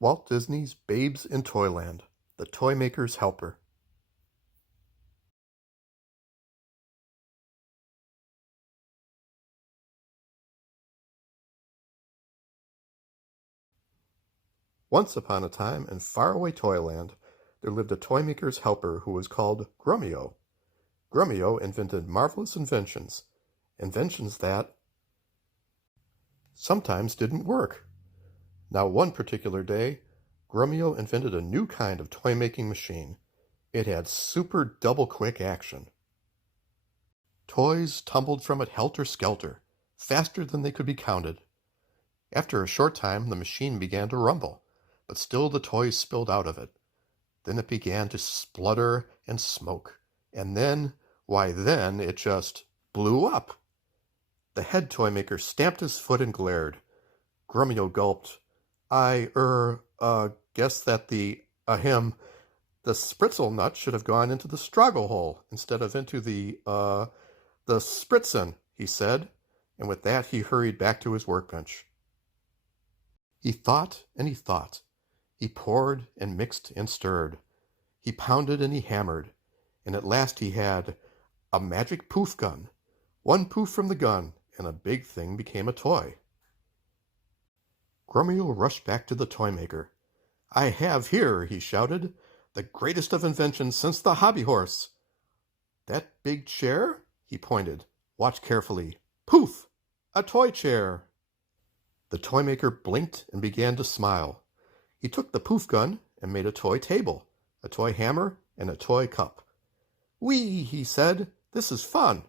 Walt Disney's Babes in Toyland, The Toymaker's Helper. Once upon a time, in faraway Toyland, there lived a toymaker's helper who was called Grumio. Grumio invented marvelous inventions, inventions that sometimes didn't work. Now one particular day, Grumio invented a new kind of toy-making machine. It had super double-quick action. Toys tumbled from it helter-skelter, faster than they could be counted. After a short time, the machine began to rumble, but still the toys spilled out of it. Then it began to splutter and smoke, and then it just blew up. The head toymaker stamped his foot and glared. Grumio gulped. Guess that the spritzel nut should have gone into the struggle hole instead of into the spritzen, he said, and with that he hurried back to his workbench. He thought and he thought. He poured and mixed and stirred. He pounded and he hammered, and at last he had a magic poof gun. One poof from the gun, and a big thing became a toy. Grumio rushed back to the toymaker. "I have here," he shouted, "the greatest of inventions since the hobby horse." "That big chair?" He pointed. "Watch carefully. Poof! A toy chair!" The toymaker blinked and began to smile. He took the poof gun and made a toy table, a toy hammer, and a toy cup. "Whee!" he said. "This is fun."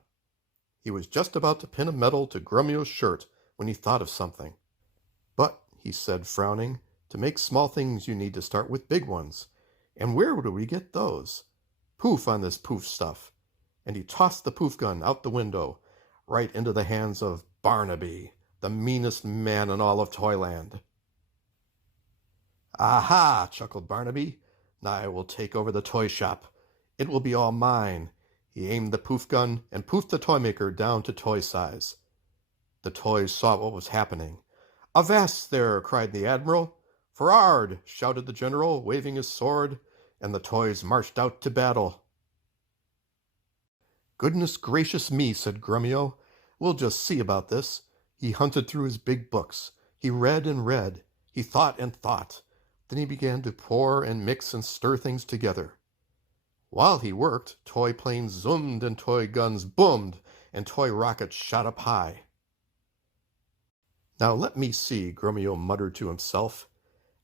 He was just about to pin a medal to Grumio's shirt when he thought of something. "But," he said, frowning, "to make small things you need to start with big ones. And where do we get those? Poof on this poof stuff." And he tossed the poof gun out the window, right into the hands of Barnaby, the meanest man in all of Toyland. "Aha!" chuckled Barnaby. "Now I will take over the toy shop. It will be all mine." He aimed the poof gun and poofed the toymaker down to toy size. The toys saw what was happening. "Avast there!" cried the admiral. "For'ard!" shouted the general, waving his sword, and the toys marched out to battle. "Goodness gracious me," said Grumio. "We'll just see about this." He hunted through his big books. He read and read. He thought and thought. Then he began to pour and mix and stir things together. While he worked, toy planes zoomed and toy guns boomed and toy rockets shot up high. "Now let me see," Grumio muttered to himself.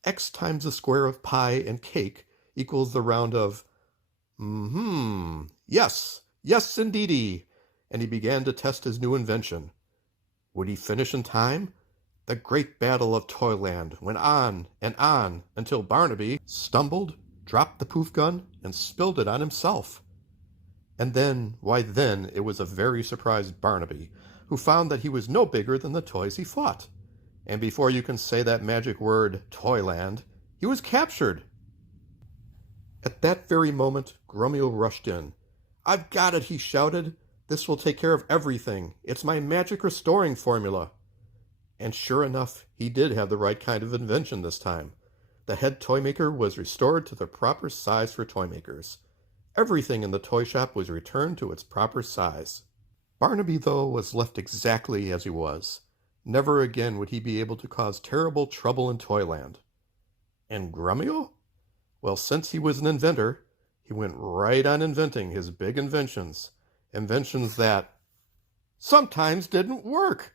"X times the square of pi and cake equals the round of... Yes, indeedy." And he began to test his new invention. Would he finish in time? The great battle of Toyland went on and on until Barnaby stumbled, dropped the poof gun, and spilled it on himself. And then it was a very surprised Barnaby who found that he was no bigger than the toys he fought. And before you can say that magic word, Toyland, he was captured. At that very moment, Grumio rushed in. "I've got it," he shouted. "This will take care of everything. It's my magic restoring formula." And sure enough, he did have the right kind of invention this time. The head toymaker was restored to the proper size for toymakers. Everything in the toy shop was returned to its proper size. Barnaby, though, was left exactly as he was. Never again would he be able to cause terrible trouble in Toyland. And Grumio? Well, since he was an inventor, he went right on inventing his big inventions. Inventions that sometimes didn't work.